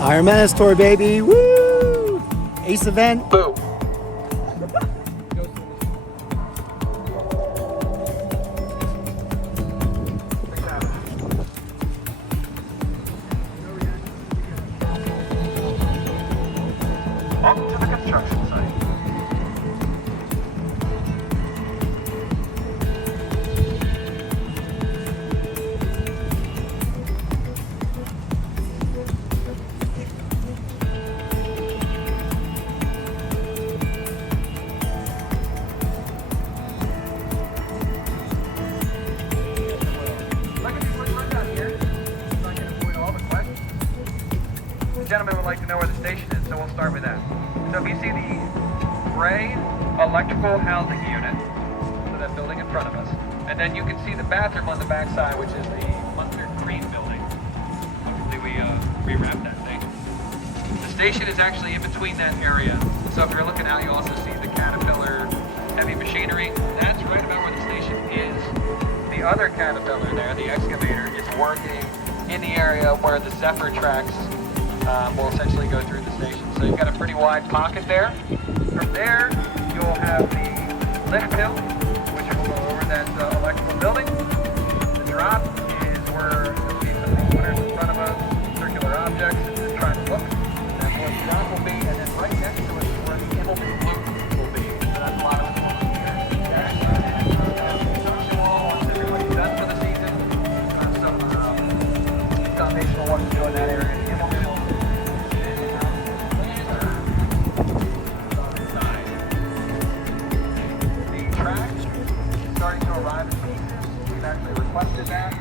Iron Menace tour, baby. Woo! Ace event. Boom. Welcome to the construction site. Gentlemen would like to know where the station is, so we'll start with that. So if you see the gray electrical housing unit, so that building in front of us, and then you can see the bathroom on the back side, which is the mustard green building. Hopefully we rewrapped that thing. The station is actually in between that area. So if you're looking out, you also see the Caterpillar heavy machinery. That's right about where the station is. The other Caterpillar there, the excavator, is working in the area where the Zephyr tracks will essentially go through the station. So you've got a pretty wide pocket there. From there, you'll have the lift hill, which will go over that electrical building. The drop is where you'll see some footers in front of us, circular objects, and just trying to look. That's where the drop will be, and then right next to it is where the Immelman loop will be. So that's a lot of what's going on here. Construction wall, once everybody's done for the season, some foundational work to do in that area. The Immelman will starting to arrive in pieces. We've actually requested that.